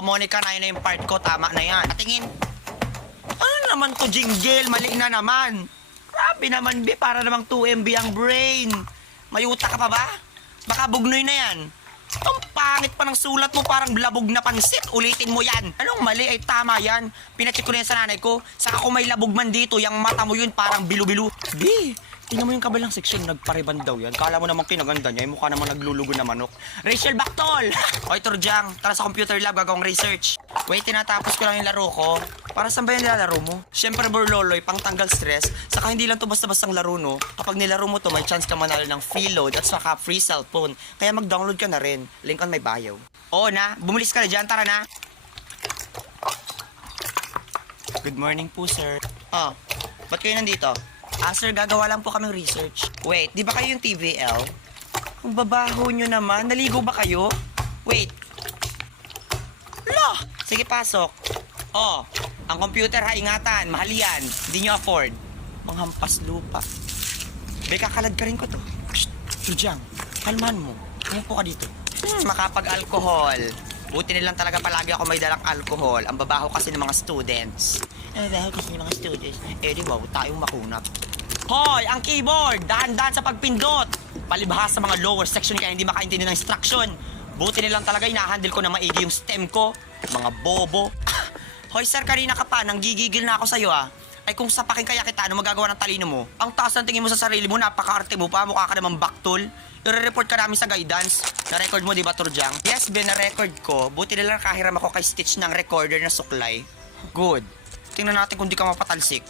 O, Monica, na yun na yung part ko. Tama na yan. Patingin. Ano naman to, jingle? Mali na naman. Grabe naman, be. Para namang 2 MB ang brain. May utak ka pa ba? Baka bugnoy na yan. Ang pangit pa ng sulat mo, parang labog na pansit. Ulitin mo yan. Anong mali? Ay tama yan. Pinacheck ko na yan sa nanay ko. Saka kung may labog man dito, yung mata mo yun parang bilu-bilu. Di, tingnan mo yung kabilang section, nagpariban daw yan. Kala mo namang kinaganda niya, yung mukha namang naglulugo na manok. Rachel Bactol! Oy, Turjang, tara sa computer lab, gagawang research. Wait, tinatapos ko lang yung laro ko. Para saan ba yung nilalaro mo? Siyempre, Borloloy, pang tanggal stress. Saka hindi lang to basta-bastang laro, no? Kapag nilaro mo to, may chance ka manalo ng free load at saka free cellphone. Kaya mag-download ka na rin. Link on my bio. Oo na, bumulis ka na dyan, tara na. Good morning po, sir. Oh, ba't kayo nandito? Ah, sir, gagawa lang po kaming research. Wait, di ba kayo yung TVL? Ang babaho nyo naman. Naligo ba kayo? Wait. Lo! Sige, pasok. Oh, ang computer ha, ingatan. Mahal yan. Hindi nyo afford. Manghampas lupa. Be, kakalad ka rin ko to. Shh, Tujang, kalmahan mo. Umupo ka dito. Makapag-alcohol. Buti nilang talaga palagi ako may dalang alcohol. Ang babaho kasi ng mga students. Ang babaho kasi ng mga students. Eh, di ba, tayong makunat. Hoy, ang keyboard! Dahan-dahan sa pagpindot! Palibhas sa mga lower section kaya hindi makaintindi ng instruction. Buti nilang talaga inahandle ko na maigi yung stem ko. Mga bobo. Hoy, sir, kanina ka pa. Nanggigigil na ako sa'yo, ah. Ay, kung sapakin kaya kita, ano magagawa ng talino mo? Ang taas ng tingin mo sa sarili mo, napaka-arte mo pa. Mukha ka namang baktol. I-report ka namin sa guidance. Na-record mo, di ba, Turjang? Yes, Ben, na-record ko. Buti nila nakahiram ako kay Stitch ng recorder na suklay. Good. Tingnan natin kung di ka mapatalsik.